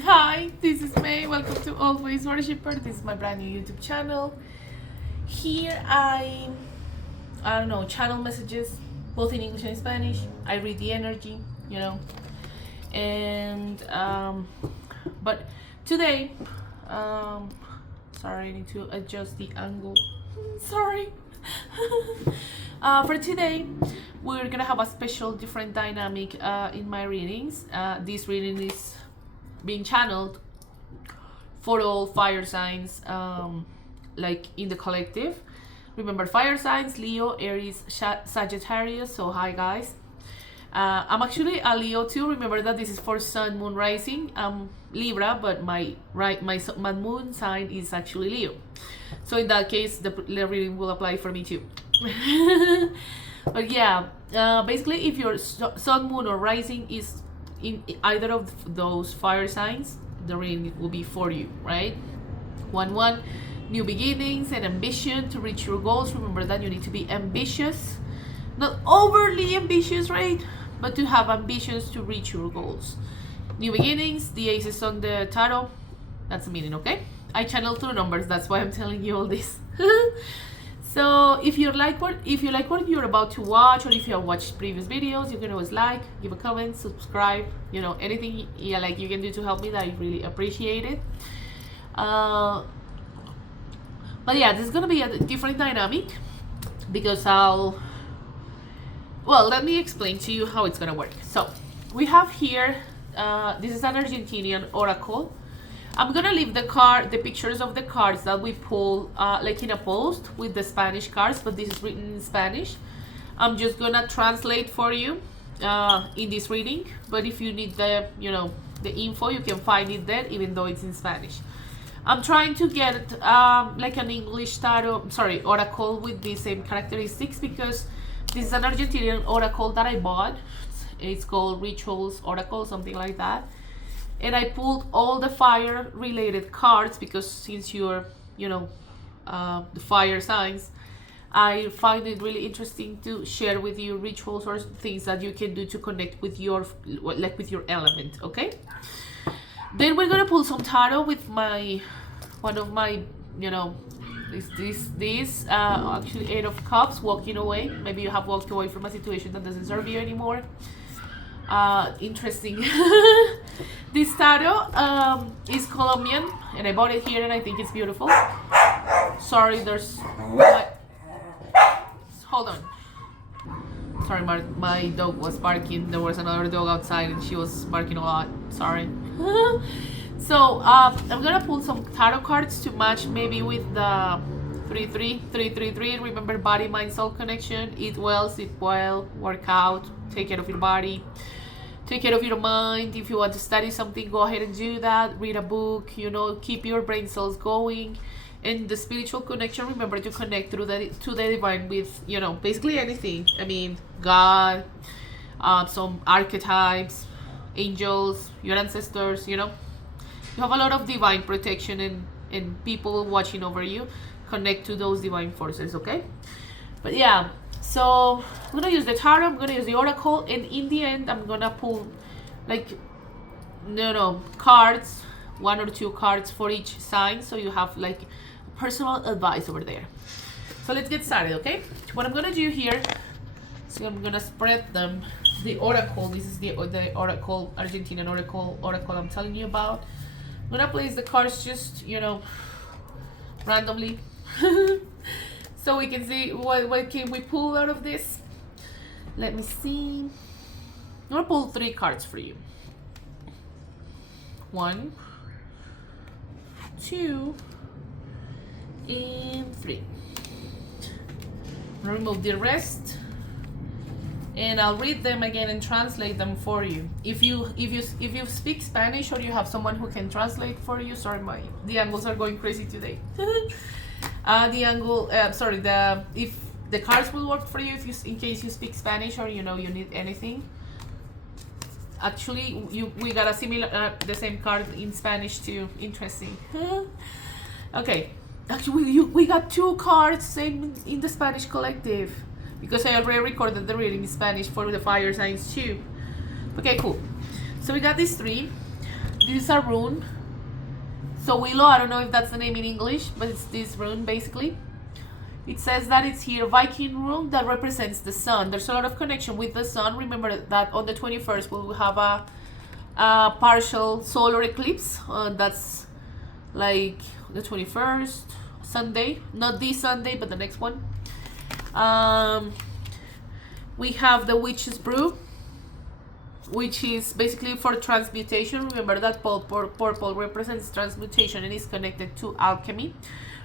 Hi, this is May. Welcome to Always Worshipper. This is my brand new YouTube channel. Here I don't know, channel messages both in English and Spanish. I read the energy, and but today, sorry, I need to adjust the angle. Sorry. For today, we're gonna have a special, different dynamic in my readings. This reading is being channeled for all fire signs, like in the collective. Remember, fire signs: Leo, Aries, Sagittarius. So hi guys. I'm actually a Leo too. Remember that this is for Sun, Moon, Rising. I'm Libra, but my moon sign is actually Leo. So in that case, the reading will apply for me too. But yeah, basically, if your Sun, Moon, or Rising is in either of those fire signs, the reading will be for you, right? 1-1, new beginnings and ambition to reach your goals. Remember that you need to be ambitious, not overly ambitious, right? But to have ambitions to reach your goals. New beginnings, the aces on the tarot. That's the meaning, okay? I channel through numbers, that's why I'm telling you all this. So if you like what you're about to watch, or if you have watched previous videos, you can always like, give a comment, subscribe, anything like you can do to help me, that I really appreciate it. But yeah, this is gonna be a different dynamic because let me explain to you how it's gonna work. So we have here, this is an Argentinian oracle. I'm gonna leave the pictures of the cards that we pull like in a post with the Spanish cards, but this is written in Spanish. I'm just gonna translate for you in this reading, but if you need the info, you can find it there even though it's in Spanish. I'm trying to get like an English oracle with the same characteristics, because this is an Argentinian oracle that I bought. It's called Rituals Oracle, something like that. And I pulled all the fire related cards because since you're, the fire signs, I find it really interesting to share with you rituals or things that you can do to connect with your element, okay? Then we're gonna pull some tarot with one of my, this actually 8 of Cups, walking away. Maybe you have walked away from a situation that doesn't serve you anymore. Interesting. This tarot is Colombian, and I bought it here and I think it's beautiful. Sorry, hold on. Sorry, my dog was barking. There was another dog outside and she was barking a lot. Sorry. So I'm gonna pull some tarot cards to match maybe with the 3-3. Remember, body, mind, soul connection. Eat well, sleep well, work out, take care of your body, take care of your mind. If you want to study something, go ahead and do that. Read a book, keep your brain cells going. And the spiritual connection, remember to connect to the divine with, basically anything. I mean, God, some archetypes, angels, your ancestors, you have a lot of divine protection and people watching over you. Connect to those divine forces, okay? But yeah, so I'm gonna use the tarot, I'm gonna use the oracle, and in the end I'm gonna pull cards, 1 or 2 cards for each sign, so you have like personal advice over there. So let's get started, okay? What I'm gonna do here, so I'm gonna spread them. The oracle, this is the oracle, Argentinian oracle I'm telling you about. I'm gonna place the cards just randomly so we can see what can we pull out of this. Let me see. I'm gonna pull 3 cards for you. 1, 2, and 3. I'll remove the rest and I'll read them again and translate them for you. If you speak Spanish or you have someone who can translate for you, sorry, the angles are going crazy today. If the cards will work for you, in case you speak Spanish or you need anything. Actually, we got a similar the same card in Spanish too. Interesting. Okay, actually we got 2 cards same in the Spanish collective, because I already recorded the reading in Spanish for the fire signs too. Okay, cool. So we got these 3. This is a rune. So Willow, I don't know if that's the name in English, but it's this rune basically. It says that it's here, Viking rune that represents the sun. There's a lot of connection with the sun. Remember that on the 21st we will have a partial solar eclipse. That's like the 21st Sunday, not this Sunday, but the next one. We have the witch's brew, which is basically for transmutation. Remember that purple represents transmutation and is connected to alchemy.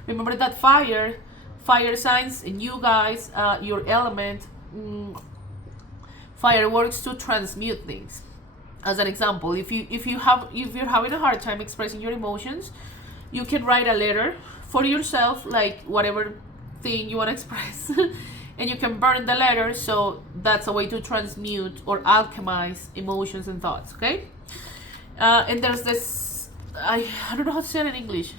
Remember that fire signs, and you guys, your element, fire works to transmute things. As an example, if you're having a hard time expressing your emotions, you can write a letter for yourself, like whatever thing you want to express, and you can burn the letter. So that's a way to transmute or alchemize emotions and thoughts. Okay. And there's this, I don't know how to say it in English.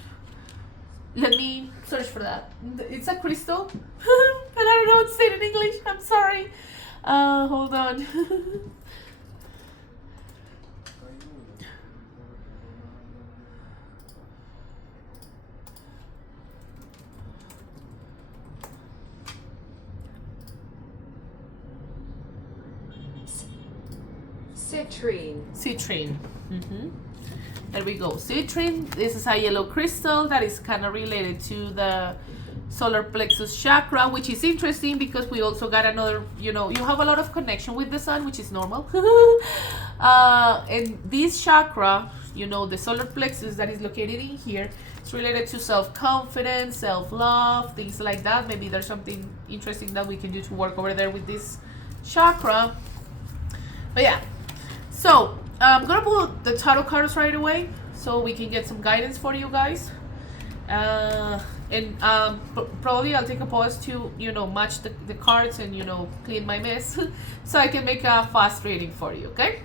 Let me search for that. It's a crystal, and I don't know how to say it in English. I'm sorry. Hold on. Citrine. Citrine. There we go. Citrine. This is a yellow crystal that is kind of related to the solar plexus chakra, which is interesting because we also got another, you have a lot of connection with the sun, which is normal. And this chakra, the solar plexus that is located in here, it's related to self-confidence, self-love, things like that. Maybe there's something interesting that we can do to work over there with this chakra. But yeah, so I'm gonna pull the tarot cards right away so we can get some guidance for you guys. And probably I'll take a pause to match the cards and clean my mess so I can make a fast reading for you. Okay,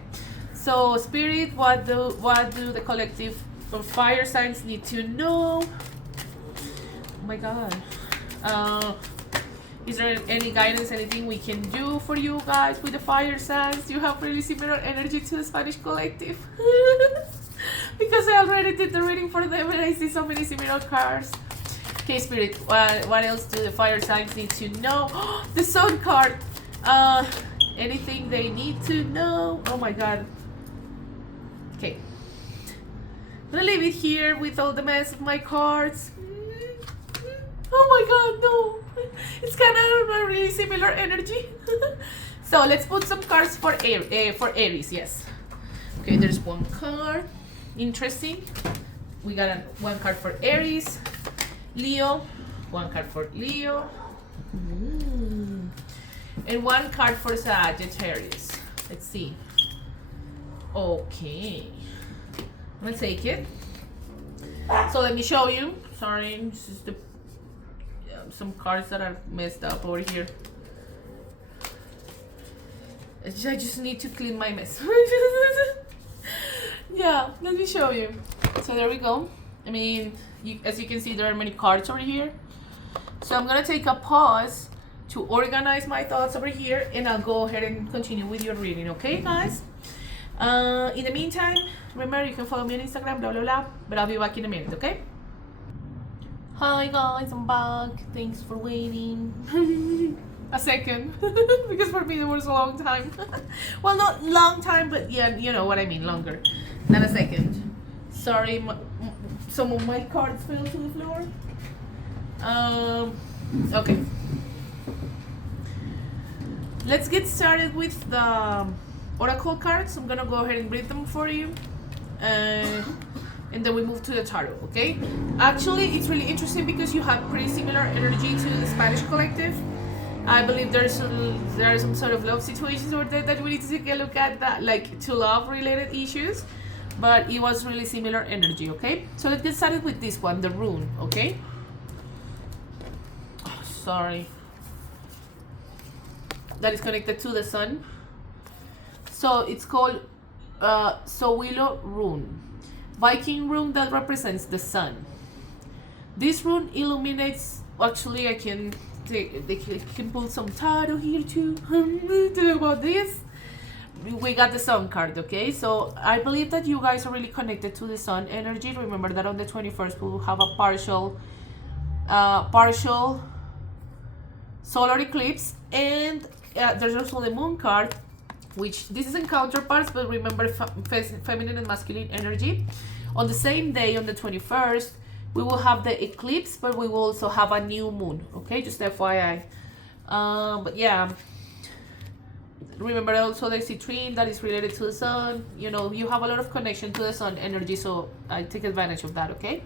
so Spirit, what do the collective fire signs need to know? Oh my god. Is there any guidance, anything we can do for you guys with the fire signs? You have really similar energy to the Spanish collective. Because I already did the reading for them and I see so many similar cards. Okay, Spirit, what else do the fire signs need to know? The Sun card. Anything they need to know? Oh my god. Okay. I'm gonna leave it here with all the mess of my cards. Oh my god, no. It's kind of a really similar energy. So let's put some cards for Aries, yes. Okay, there's one card. Interesting. We got one card for Aries. Leo. One card for Leo. And one card for Sagittarius. Let's see. Okay. I'm gonna take it. So let me show you. Sorry, this is the some cards that are messed up over here. I just need to clean my mess. Yeah, let me show you. So there we go. I mean, as you can see, there are many cards over here. So I'm gonna take a pause to organize my thoughts over here, and I'll go ahead and continue with your reading. Okay, guys? In the meantime, remember you can follow me on Instagram, blah blah blah. But I'll be back in a minute. Okay? Hi guys, I'm back. Thanks for waiting. A second. Because for me it was a long time. Well, not long time, but yeah, you know what I mean, longer than a second. Sorry, some of my cards fell to the floor. Okay. Let's get started with the oracle cards. I'm gonna go ahead and read them for you. And then we move to the tarot, okay? Actually, it's really interesting because you have pretty similar energy to the Spanish collective. I believe there are some sort of love situations over there that we need to take a look at, that like to love related issues, but it was really similar energy, okay? So let's get started with this one, the rune, okay? Oh, sorry. That is connected to the sun. So it's called Willow rune. Viking rune that represents the sun. This rune illuminates. Actually, I can pull some tarot here too. About this. we got the sun card, okay? So I believe that you guys are really connected to the sun energy. Remember that on the 21st we will have a partial solar eclipse, and there's also the moon card, which this is in counterparts, but remember feminine and masculine energy. On the same day, on the 21st, we will have the eclipse, but we will also have a new moon, okay? Just FYI. But yeah, remember also the citrine that is related to the sun. You know, you have a lot of connection to the sun energy, so I take advantage of that, okay?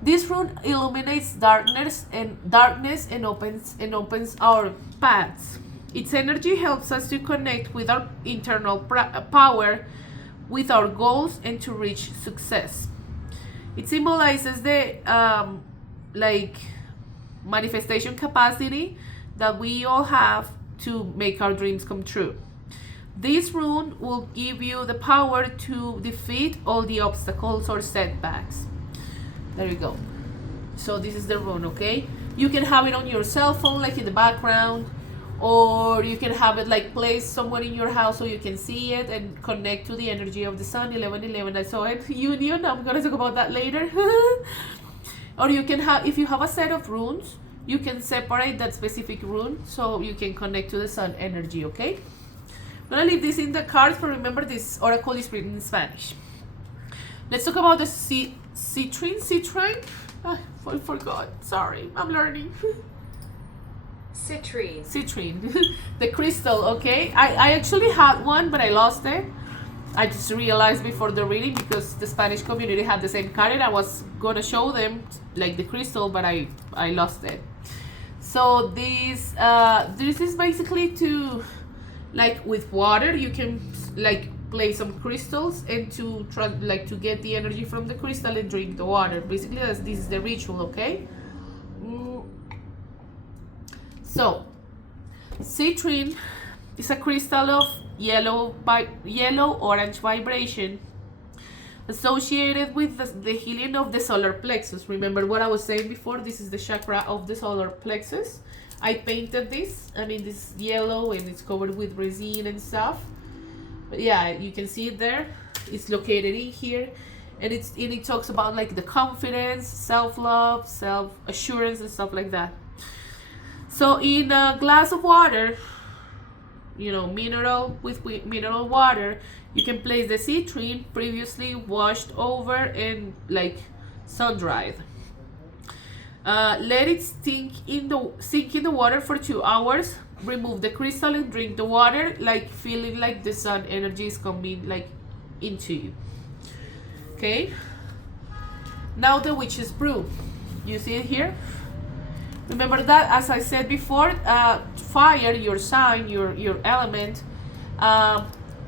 This rune illuminates darkness and opens our paths. Its energy helps us to connect with our internal power, with our goals, and to reach success. It symbolizes the like manifestation capacity that we all have to make our dreams come true. This rune will give you the power to defeat all the obstacles or setbacks. There you go. So this is the rune, okay? You can have it on your cell phone, like in the background, or you can have it like placed somewhere in your house so you can see it and connect to the energy of the sun. 1111, I saw it. Union, I'm gonna talk about that later. Or you can have, if you have a set of runes, you can separate that specific rune so you can connect to the sun energy, okay? I'm gonna leave this in the cards, but remember this oracle is written in Spanish. Let's talk about the Citrine. I forgot. Sorry, I'm learning. Citrine. The crystal, okay? I actually had one, but I lost it. I just realized before the reading, because the Spanish community had the same card, and I was gonna show them like the crystal, but I lost it. So this is basically to, like with water, you can like place some crystals and to try like to get the energy from the crystal and drink the water. Basically, this is the ritual, okay? So citrine is a crystal of yellow-orange vibration associated with the healing of the solar plexus. Remember what I was saying before? This is the chakra of the solar plexus. I painted this. I mean, this is yellow and it's covered with resin and stuff. But yeah, you can see it there. It's located in here, and it talks about like the confidence, self-love, self-assurance, and stuff like that. So in a glass of water, you know, mineral water, you can place the citrine previously washed over and like sun dried. Let it sink in the water for 2 hours. Remove the crystal and drink the water, like feeling like the sun energy is coming like into you. Okay. Now the witch's brew. You see it here? Remember that, as I said before, fire, your sign, your element,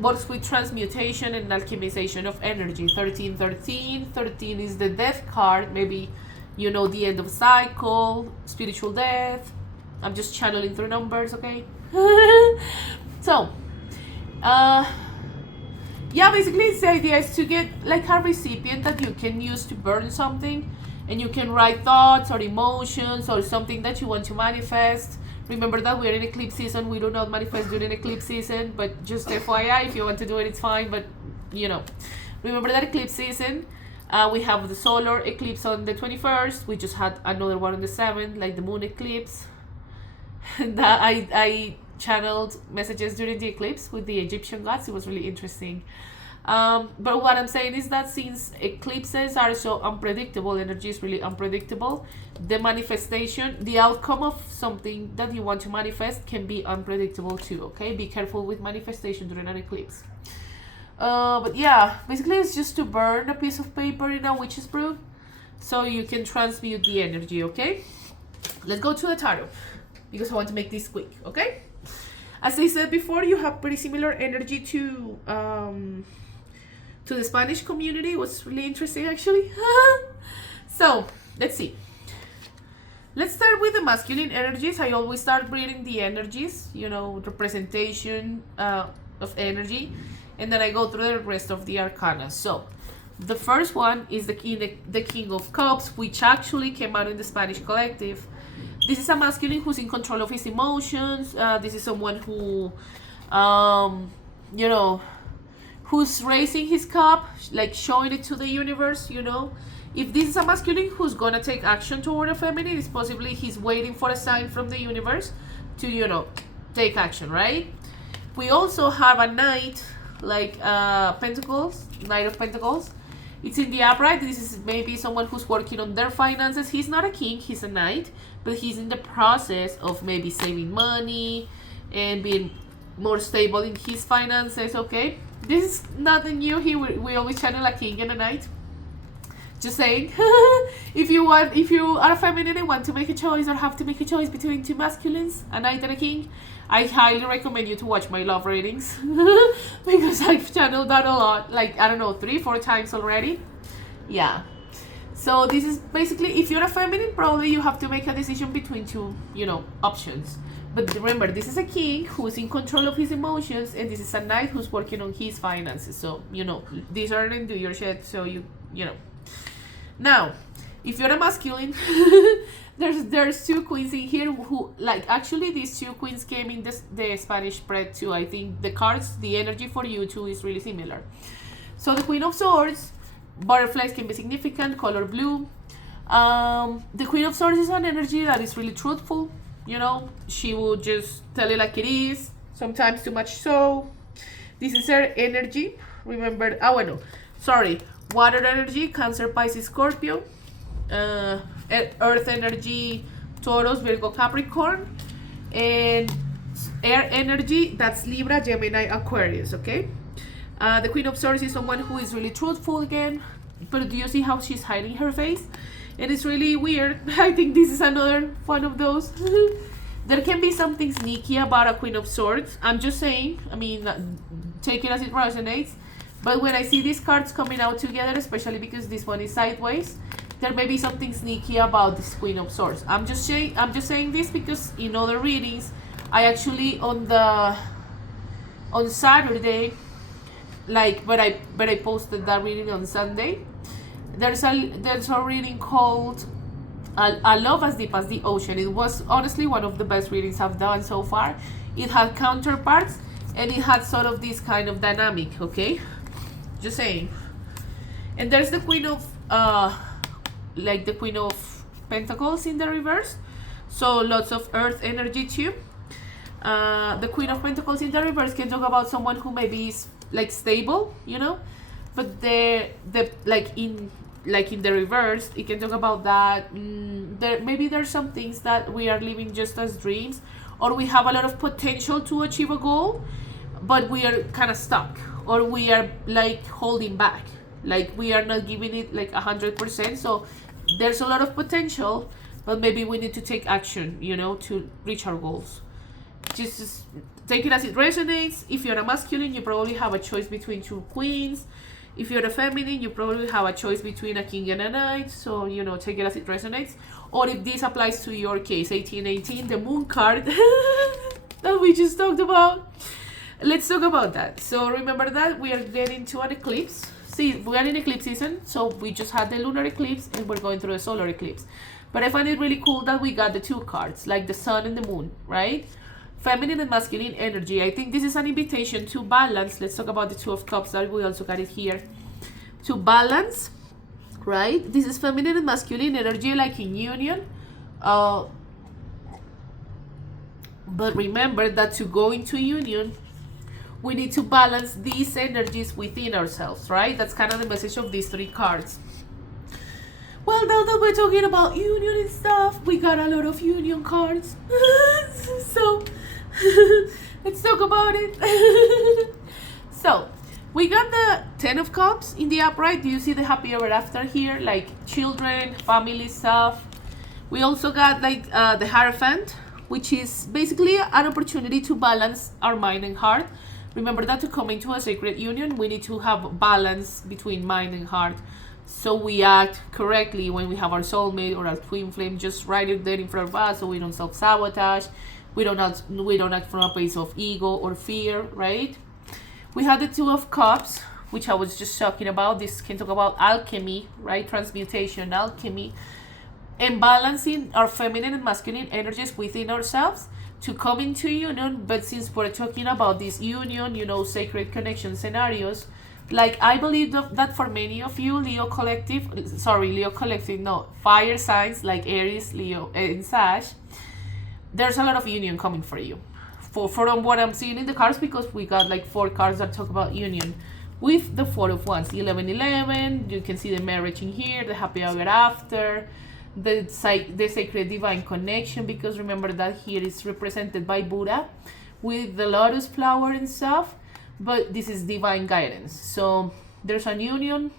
works with transmutation and alchemization of energy. 13 is the death card. Maybe you know the end of cycle, spiritual death. I'm just channeling through numbers, okay? So, yeah, basically the idea is to get like a recipient that you can use to burn something, and you can write thoughts or emotions or something that you want to manifest. Remember that we're in eclipse season. We do not manifest during eclipse season, but just FYI, if you want to do it, it's fine. But you know, remember that eclipse season, we have the solar eclipse on the 21st. We just had another one on the 7th, like the moon eclipse. And I channeled messages during the eclipse with the Egyptian gods. It was really interesting. But what I'm saying is that since eclipses are so unpredictable, energy is really unpredictable, the manifestation, the outcome of something that you want to manifest can be unpredictable too, okay? Be careful with manifestation during an eclipse. But yeah, basically it's just to burn a piece of paper in a witch's brew so you can transmute the energy, okay? Let's go to the tarot, because I want to make this quick, okay? As I said before, you have pretty similar energy to the Spanish community. It was really interesting, actually. So, let's see. Let's start with the masculine energies. I always start reading the energies, you know, representation of energy, and then I go through the rest of the arcana. So, the first one is the King of Cups, which actually came out in the Spanish collective. This is a masculine who's in control of his emotions. This is someone who you know, who's raising his cup, like showing it to the universe, you know. If this is a masculine who's gonna take action toward a feminine, it's possibly he's waiting for a sign from the universe to, you know, take action, right? We also have a knight, like Pentacles, Knight of Pentacles. It's in the upright. This is maybe someone who's working on their finances. He's not a king, he's a knight, but he's in the process of maybe saving money and being more stable in his finances, okay? This is nothing new here. We always channel a king and a knight. Just saying. if you are a feminine and want to make a choice or have to make a choice between two masculines, a knight and a king, I highly recommend you to watch my love readings because I've channeled that a lot, like, I don't know, 3-4 times already. Yeah. So this is basically, if you're a feminine, probably you have to make a decision between two, you know, options. But remember, this is a king who's in control of his emotions, and this is a knight who's working on his finances. So, you know, these aren't do your shit, so you know. Now, if you're a masculine, there's two queens in here who, like, actually these two queens came in the Spanish spread too. I think the cards, the energy for you two is really similar. So the Queen of Swords, butterflies can be significant, color blue. The Queen of Swords is an energy that is really truthful, you know. She will just tell it like it is, sometimes too much so. This is her energy. Remember, water energy, Cancer, Pisces, Scorpio. Earth energy, Taurus, Virgo, Capricorn. And air energy, that's Libra, Gemini, Aquarius, okay? The Queen of Swords is someone who is really truthful again, but do you see how she's hiding her face? And it's really weird. I think this is another one of those. There can be something sneaky about a Queen of Swords. I'm just saying, I mean, take it as it resonates. But when I see these cards coming out together, especially because this one is sideways, there may be something sneaky about this Queen of Swords. I'm just saying this because in other readings, I actually on Saturday, like, but I posted that reading on Sunday. There's a reading called A Love as Deep as the Ocean. It was honestly one of the best readings I've done so far. It had counterparts and it had sort of this kind of dynamic, okay? Just saying. And there's the Queen of like the Queen of Pentacles in the reverse, so lots of earth energy too. The Queen of Pentacles in the reverse can talk about someone who maybe is like stable, you know, but the like in the reverse, it can talk about that there's some things that we are living just as dreams, or we have a lot of potential to achieve a goal, but we are kind of stuck, or we are like holding back, like we are not giving it like 100%. So there's a lot of potential, but maybe we need to take action, you know, to reach our goals. Just take it as it resonates. If you're a masculine, you probably have a choice between two queens. If you're a feminine, you probably have a choice between a king and a knight. So, you know, take it as it resonates. Or if this applies to your case, 1818, the moon card that we just talked about. Let's talk about that. So remember that we are getting to an eclipse. See, we are in eclipse season, so we just had the lunar eclipse and we're going through a solar eclipse. But I find it really cool that we got the two cards, like the sun and the moon, right? Feminine and masculine energy. I think this is an invitation to balance. Let's talk about the Two of Cups that we also got it here. To balance, right? This is feminine and masculine energy, like in union. But remember that to go into union, we need to balance these energies within ourselves, right? That's kind of the message of these three cards. Well, now that we're talking about union and stuff, we got a lot of union cards. So, let's talk about it. So, we got the Ten of Cups in the upright. Do you see the happy ever after here? Like children, family stuff. We also got like the Hierophant, which is basically an opportunity to balance our mind and heart. Remember that to come into a sacred union, we need to have balance between mind and heart, so we act correctly when we have our soulmate or our twin flame just right there in front of us, so we don't self-sabotage, we don't act from a place of ego or fear, right? We had the Two of Cups, which I was just talking about. This can talk about alchemy, right? Transmutation, alchemy, and balancing our feminine and masculine energies within ourselves. to come into union. But since we're talking about this union, you know, sacred connection scenarios, like I believe that for many of you Leo collective, no, fire signs like Aries, Leo, and Sag, there's a lot of union coming for you. From what I'm seeing in the cards, because we got like 4 cards that talk about union. With the 4 of Wands, 11-11, you can see the marriage in here, the happy ever after, the sacred divine connection, because remember that here is represented by Buddha with the lotus flower and stuff, but this is divine guidance. So there's a union,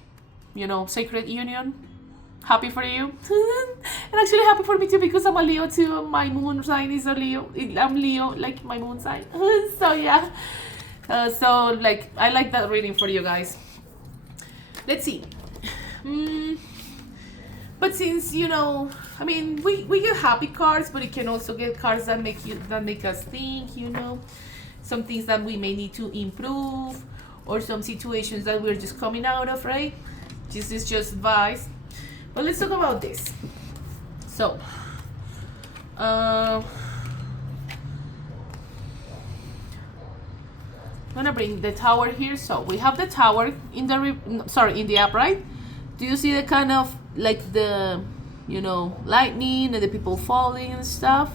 you know, sacred union. Happy for you. And actually happy for me too, because I'm a Leo too. My moon sign is a Leo. I'm Leo, like my moon sign. So yeah. So like I like that reading for you guys. Let's see. But since, you know, I mean, we get happy cards, but it can also get cards that make us think, you know, some things that we may need to improve, or some situations that we're just coming out of, right? This is just advice. But let's talk about this. So I'm gonna bring the tower here. So we have the tower in the upright. Do you see the kind of like the, you know, lightning and the people falling and stuff?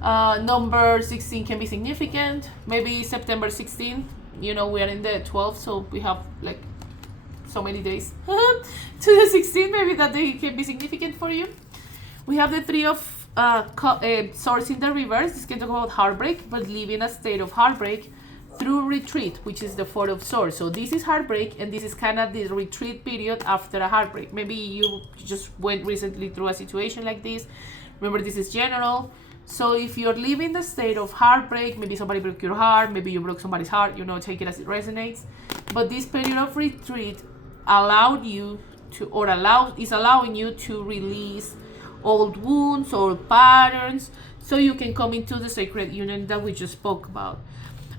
Number 16 can be significant. Maybe September 16th, you know, we are in the 12th, so we have like so many days to the 16th. Maybe that day can be significant for you. We have the 3 of swords in the reverse. This can talk about heartbreak, but living a state of heartbreak through retreat, which is the 4 of swords. So this is heartbreak, and this is kind of the retreat period after a heartbreak. Maybe you just went recently through a situation like this. Remember, this is general. So if you're living the state of heartbreak, maybe somebody broke your heart, maybe you broke somebody's heart, you know, take it as it resonates. But this period of retreat allowing you to release old wounds or patterns, so you can come into the sacred union that we just spoke about.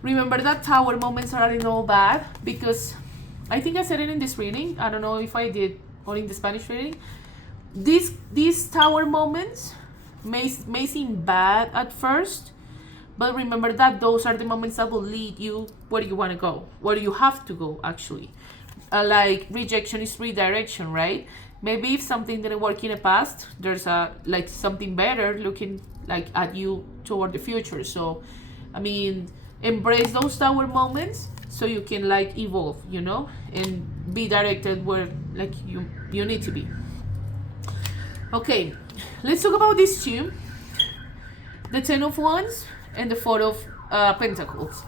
Remember that tower moments aren't all bad, because I think I said it in this reading. I don't know if I did, or in the Spanish reading. These tower moments may seem bad at first, but remember that those are the moments that will lead you where you want to go, where you have to go, actually. Like rejection is redirection, right? Maybe if something didn't work in the past, there's like something better looking like at you toward the future. So, I mean, embrace those tower moments so you can like evolve, you know, and be directed where like you need to be. Okay, let's talk about these two, the 10 of Wands and the 4 of Pentacles.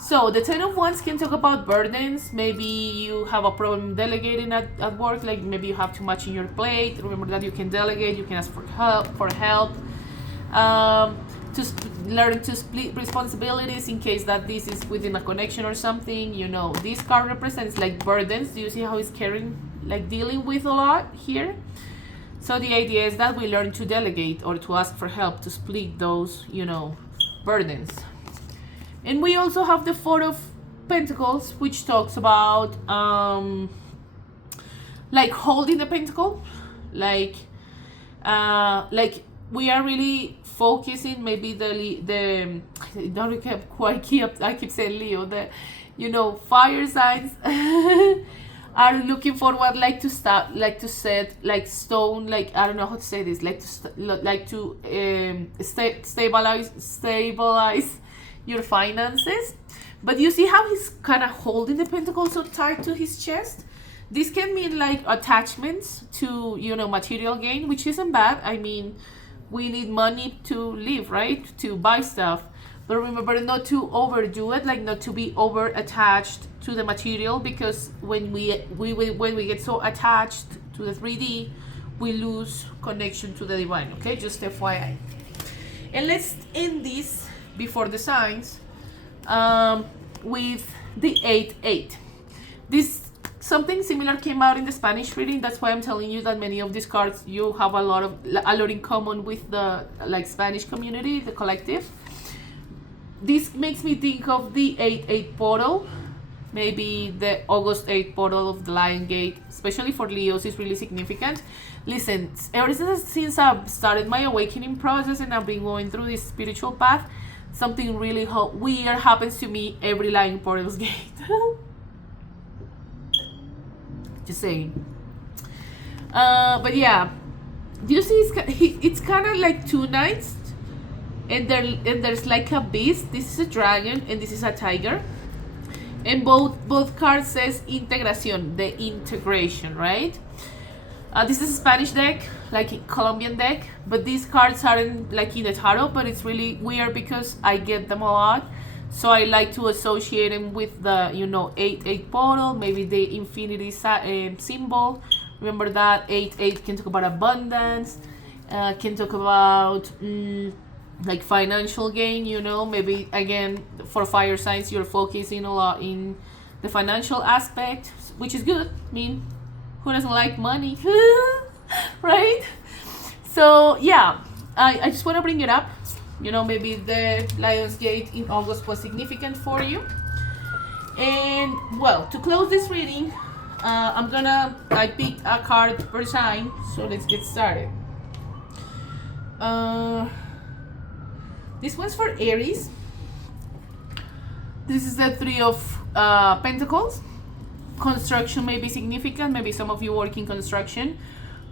So the 10 of Wands can talk about burdens. Maybe you have a problem delegating at work, like maybe you have too much in your plate. Remember that you can delegate, you can ask for help. To learn to split responsibilities in case that this is within a connection or something, you know. This card represents like burdens. Do you see how he's carrying, like dealing with a lot here? So the idea is that we learn to delegate or to ask for help to split those, you know, burdens. And we also have the 4 of Pentacles, which talks about like holding the pentacle, like we are really focusing, maybe I keep saying Leo, the, you know, fire signs are looking forward, like to start, like to set, like stone, like I don't know how to say this, like to stabilize your finances. But you see how he's kind of holding the pentacle so tight to his chest? This can mean like attachments to, you know, material gain, which isn't bad. I mean, we need money to live, right? To buy stuff. But remember not to overdo it, like not to be over attached to the material, because when we get so attached to the 3D, we lose connection to the divine, okay? Just FYI. And let's end this before the signs with the 8-8. This something similar came out in the Spanish reading. That's why I'm telling you that many of these cards you have a lot in common with the like Spanish community, the collective. This makes me think of the 8-8 portal Maybe the August 8th portal of the Lion Gate, especially for Leos, is really significant. Listen, ever since I've started my awakening process and I've been going through this spiritual path, something really weird happens to me every Lion portal's gate. Just saying. But yeah, do you see it's kind of like two knights, and there's like a beast. This is a dragon and this is a tiger. And both cards says integración, the integration, right? This is a Spanish deck, like a Colombian deck, but these cards aren't like in the tarot, but it's really weird because I get them a lot. So I like to associate them with the, 8-8 portal, maybe the infinity symbol. Remember that 8-8 can talk about abundance, can talk about like financial gain, maybe again for fire signs you're focusing a lot in the financial aspect, which is good. I mean, who doesn't like money? Right? So yeah, I just want to bring it up. Maybe the Lion's Gate in August was significant for you. And well, to close this reading, I picked a card per sign, so let's get started. This one's for Aries. This is the Three of Pentacles. Construction may be significant, maybe some of you work in construction,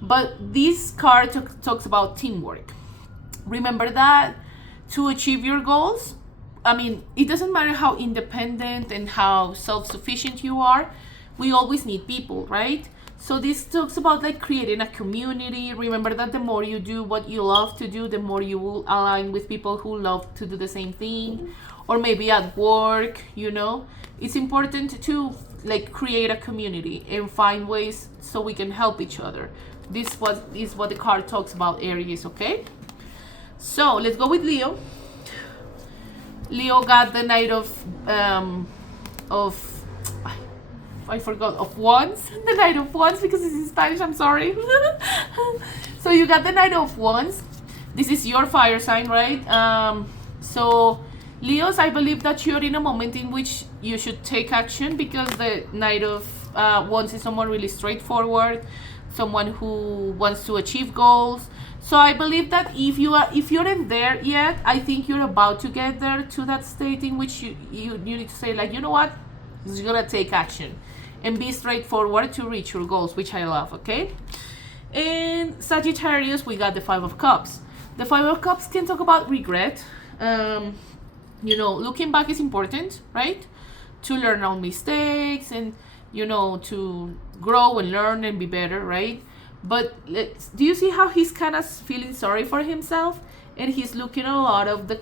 but this card talks about teamwork. Remember that to achieve your goals, it doesn't matter how independent and how self-sufficient you are, we always need people, right? So this talks about like creating a community. Remember that the more you do what you love to do, the more you will align with people who love to do the same thing. Or maybe at work, it's important to like create a community and find ways so we can help each other. This is what the card talks about, Aries, okay? So let's go with Leo. Leo got the Knight of I forgot, of Wands. The Knight of Wands, because it's in Spanish, I'm sorry. So you got the Knight of Wands. This is your fire sign, right? So Leos, I believe that you're in a moment in which you should take action, because the Knight of Wands is someone really straightforward, someone who wants to achieve goals. So I believe that if you aren't there yet, I think you're about to get there, to that state in which you need to say, like, you know what, you're gonna take action and be straightforward to reach your goals, which I love, okay? And Sagittarius, we got the Five of Cups. The Five of Cups can talk about regret. Looking back is important, right? To learn our mistakes and, to grow and learn and be better, right? But do you see how he's kind of feeling sorry for himself? And he's looking a lot of the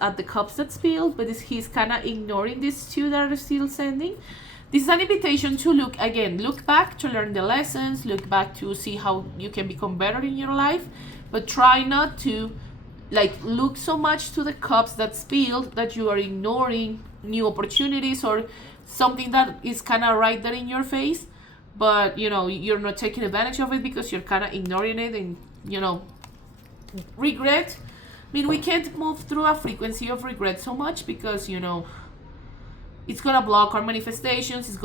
at the cups that spilled, but he's kind of ignoring these two that are still standing. This is an invitation to look back to learn the lessons, look back to see how you can become better in your life, but try not to look so much to the cups that spilled that you are ignoring new opportunities or something that is kind of right there in your face, but you're not taking advantage of it because you're kind of ignoring it. And regret, we can't move through a frequency of regret so much, because it's gonna block our manifestations. It's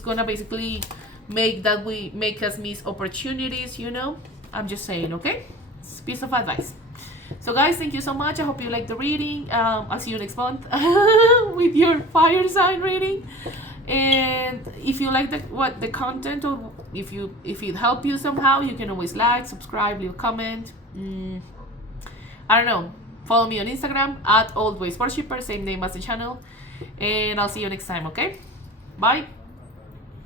gonna basically make us miss opportunities. I'm just saying, okay? It's a piece of advice. So guys, thank you so much. I hope you liked the reading. I'll see you next month with your fire sign reading. And if you like the content, or if it helped you somehow, you can always like, subscribe, leave a comment. I don't know. Follow me on Instagram at Old Ways Worshipper, same name as the channel. And I'll see you next time, okay? Bye.